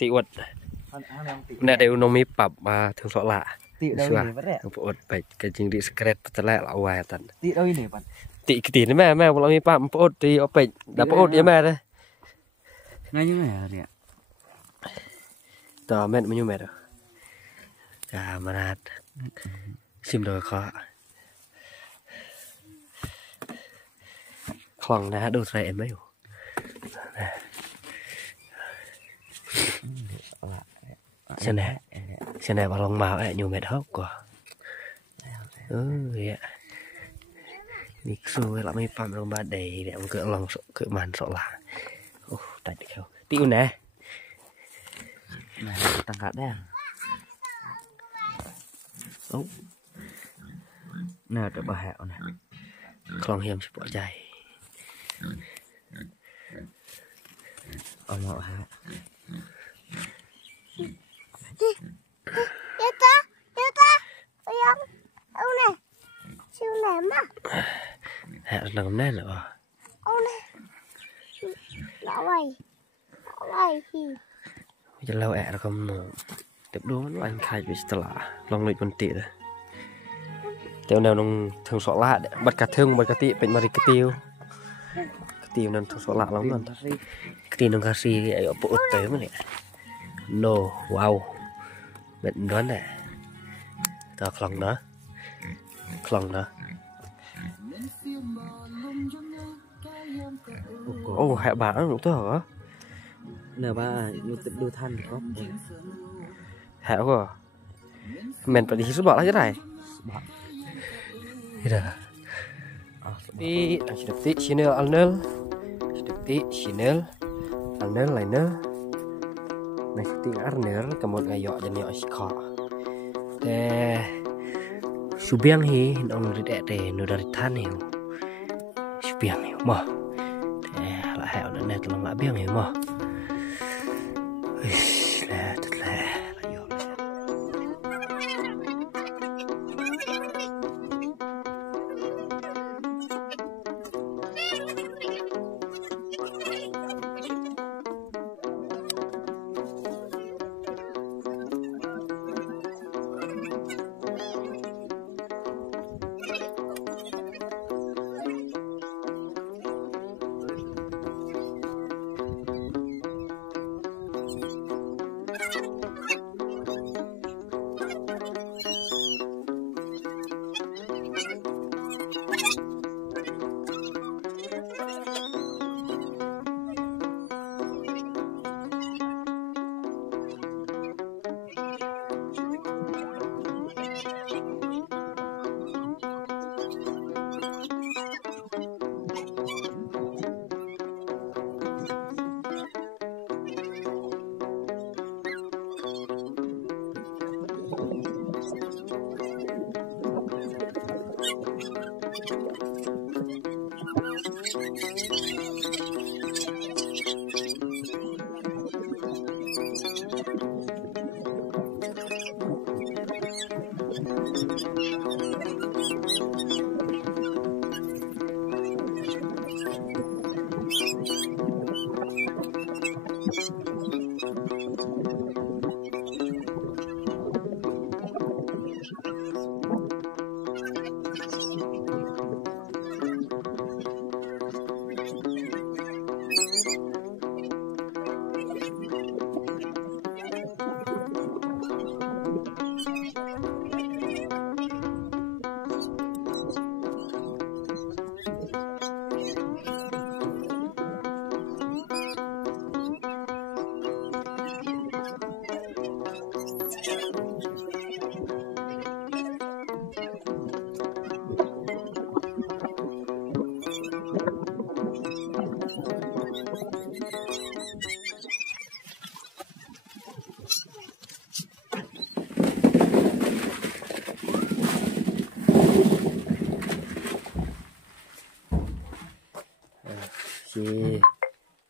ติวดเนี่ยเดี๋ยวน้องมีปรับมาถึงสละติดเอาหนิบ้านปวดไปกันจริงดิสเกรตตะแล่เอาไว้ตันติดเอาหนิบ้านติกิตินี่แม่เรามีปรับปวดตีเอาไปดับปวดเยอะแม่เลยง่ายยังไงเนี่ยต่อแม่ไม่ยุ่งแม่หรอกจ้ามานาดชิมโดยเขาคลองนะดูใส่เอ็มไม่อยู่เช่นnày vào lòng màu ấy nhiều mệt hốc quá vậy đi xuôi lại mấy phẩm lòng ba đầy để ông cỡ lòng cỡ màn sợ là tại được không tiêu nè tăng cả đấy nè được bà hẹo nè lòng hiểm sẽ bỏ chạy ông họ hả ông này siêu ném à hẹn làm nét rồi ông này lão này thìจะเล่าแอะแล้วก็หนูเด็บดูมันอันใครไปตลาดลองเลยมันติเลยเดี๋ยวแนวน้องถึงสละบัดกระเทิงบัดกระติเป็นมาริกติวกระติวนั่นถึงสละแล้วนั่นกระติวน้องคาซีไอ้ปุ๊บเต๋อมันเนี่ยโนว้าวเป็นร้อนแหละต่อคลองเนาะคลองเนาะโอ้แหบบ้าหนูตัวเหรอเนื้อบ้าดูท่านก็แหบก็เหม็นไปดิสุดบอกแล้วจะได้นี่เด้อที่สุดที่ชินเนลอัลเนลสุดที่ชินเนลอัลเนลไลเนอร์ในสุดที่อัลเนลกำหนดไงเหยาะจะเหยาะสิขอแต่สุเบียงฮีน้องริดเตนูdariท่านเหรอสุเบียงเหรอมั้งแต่ละแหบนั่นแน่ตลอดมาเบียงเหรอมั้ง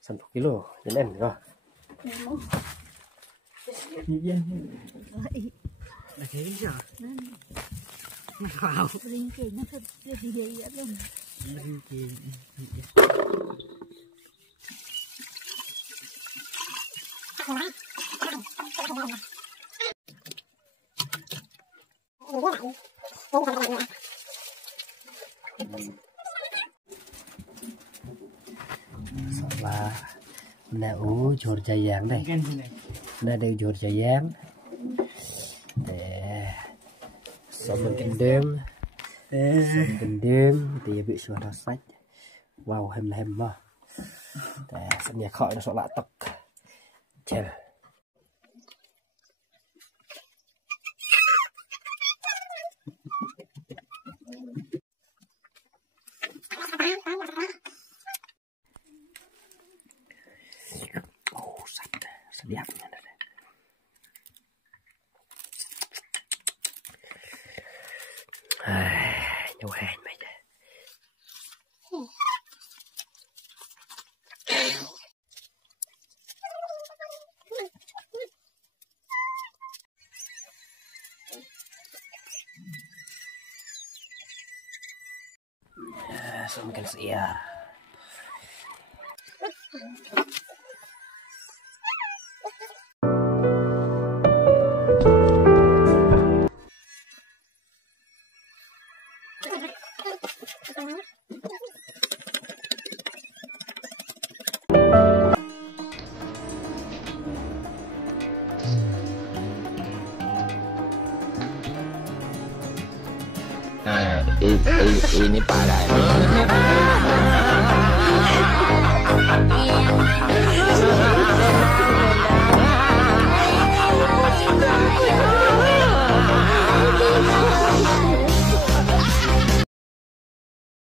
30 kilo đến em rồi là thế chứ nó vào linh kỳ nó thật gì vậy luôn linh kỳ Salah. Nah, jor jayang đây. Nah, đây jor jayang. Xong mình đêm thì bị suara sách. Wow, hem mà. Sân nhà khỏi nó sọ lạ tóc. Chèn. Sedap nha đây. Nhiều hèn mày đây. So we can see Nah, ini parah.